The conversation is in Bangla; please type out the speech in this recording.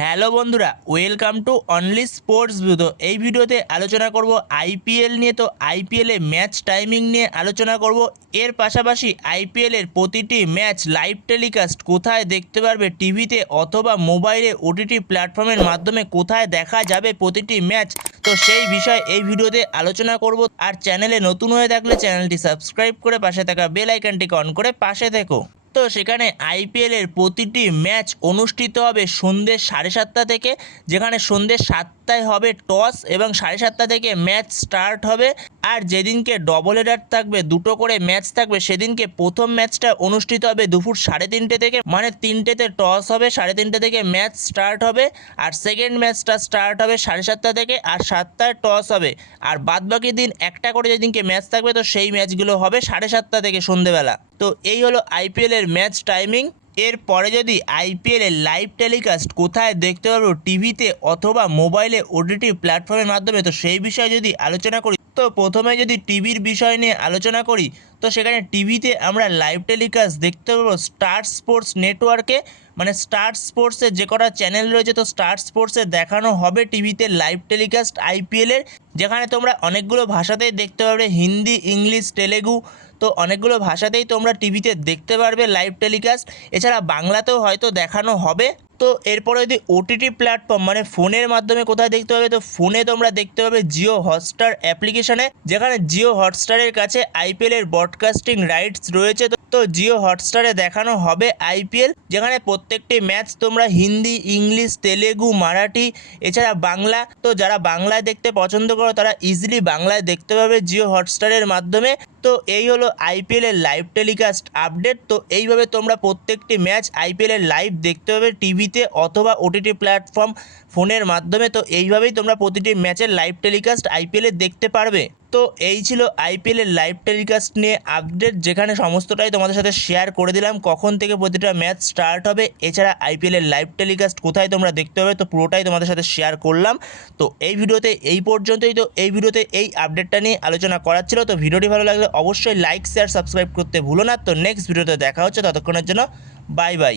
হ্যালো বন্ধুরা, welcome to only sports view. তো এই ভিডিওতে আলোচনা করব আইপিএল নিয়ে। তো আইপিএলে ম্যাচ টাইমিং নিয়ে আলোচনা করব। এর পাশাপাশি আইপিএলের প্রতিটি ম্যাচ লাইভ টেলিকাস্ট কোথায় দেখতে পারবে, টিভিতে অথবা মোবাইলে ওটিটি প্ল্যাটফর্মের মাধ্যমে কোথায় দেখা যাবে প্রতিটি ম্যাচ, তো সেই বিষয়ে এই ভিডিওতে আলোচনা করব। আর চ্যানেলে নতুন হয়ে থাকলে চ্যানেলটি সাবস্ক্রাইব করে পাশে থাকা বেল আইকনটিকে অন করে পাশে থেকো। তো সেখানে আইপিএলের প্রতিটি ম্যাচ অনুষ্ঠিত হবে সন্ধ্যে 7:30 থেকে, যেখানে সন্ধ্যে 7টায় হবে টস এবং 7:30 থেকে ম্যাচ স্টার্ট হবে। আর যেদিনকে ডবল হেডার থাকবে, দুটো করে ম্যাচ থাকবে, সেদিনকে প্রথম ম্যাচটা অনুষ্ঠিত হবে দুপুর 3:30 থেকে, মানে 3টেতে টস হবে, 3:30 থেকে ম্যাচ স্টার্ট হবে। আর সেকেন্ড ম্যাচটা স্টার্ট হবে 7:30 থেকে, আর 7টায় টস হবে। আর বাদবাকি দিন একটা করে যেদিনকে ম্যাচ থাকবে, তো সেই ম্যাচগুলো হবে 7:30 থেকে সন্ধ্যেবেলা। তো এই হলো আইপিএলের ম্যাচ টাইমিং। এরপরে যদি আইপিএলের লাইভ টেলিকাস্ট কোথায় দেখতে পারবো, টিভিতে অথবা মোবাইলে ওটিটি প্ল্যাটফর্মের মাধ্যমে, তো সেই বিষয়ে যদি আলোচনা করি, তো প্রথমে যদি টিভির বিষয় নিয়ে আলোচনা করি, তো সেখানে টিভিতে আমরা লাইভ টেলিকাস্ট দেখতে পাবো স্টার স্পোর্টস নেটওয়ার্কে, মানে স্টার স্পোর্টসের যে কটা চ্যানেল রয়েছে, তো স্টার স্পোর্টসে দেখানো হবে টিভিতে লাইভ টেলিকাস্ট আইপিএলের, যেখানে তোমরা অনেকগুলো ভাষাতেই দেখতে পারবে, হিন্দি, ইংলিশ, তেলেগু, তো অনেকগুলো ভাষাতেই তোমরা টিভিতে দেখতে পারবে লাইভ টেলিকাস্ট। এছাড়া বাংলাতেও হয়তো দেখানো হবে। তো এরপরে যদি ওটিটি প্ল্যাটফর্ম মানে ফোনের মাধ্যমে কোথায় দেখতে পাবে, তো ফোনে তোমরা দেখতে পাবে জিও হটস্টার অ্যাপ্লিকেশনে, যেখানে জিও হটস্টারের কাছে আইপিএলের ব্রডকাস্টিং রাইটস রয়েছে। তো জিও হটস্টারে দেখানো হবে আইপিএল, যেখানে প্রত্যেকটি ম্যাচ তোমরা হিন্দি, ইংলিশ, তেলেগু, মারাঠি, এছাড়া বাংলা, তো যারা বাংলায় দেখতে পছন্দ করো তারা ইজিলি বাংলায় দেখতে পাবে জিও হটস্টারের মাধ্যমে। তো এই হলো আইপিএলের লাইভ টেলিকাস্ট আপডেট। তো এইভাবে তোমরা প্রত্যেকটি ম্যাচ আইপিএলের লাইভ দেখতে পাবে টিভিতে অথবা ওটিটি প্ল্যাটফর্ম ফোনের মাধ্যমে। তো এইভাবেই তোমরা প্রতিটি ম্যাচের লাইভ টেলিকাস্ট আইপিএলে দেখতে পারবে। তো এই ছিল আইপিএলের লাইভ টেলিকাস্ট নিয়ে আপডেট, যেখানে সমস্তটাই তোমাদের সাথে শেয়ার করে দিলাম, কখন থেকে প্রতিটা ম্যাচ স্টার্ট হবে, এছাড়া আইপিএলের লাইভ টেলিকাস্ট কোথায় তোমরা দেখতে পাবে, তো পুরোটাই তোমাদের সাথে শেয়ার করলাম। তো এই ভিডিওতে এই পর্যন্তই। তো এই ভিডিওতে এই আপডেটটা নিয়ে আলোচনা করার ছিল। তো ভিডিওটি ভালো লাগলে অবশ্যই লাইক, শেয়ার, সাবস্ক্রাইব করতে ভুলো না। তো নেক্সট ভিডিওতে দেখা হচ্ছে, ততক্ষণের জন্য বাই বাই।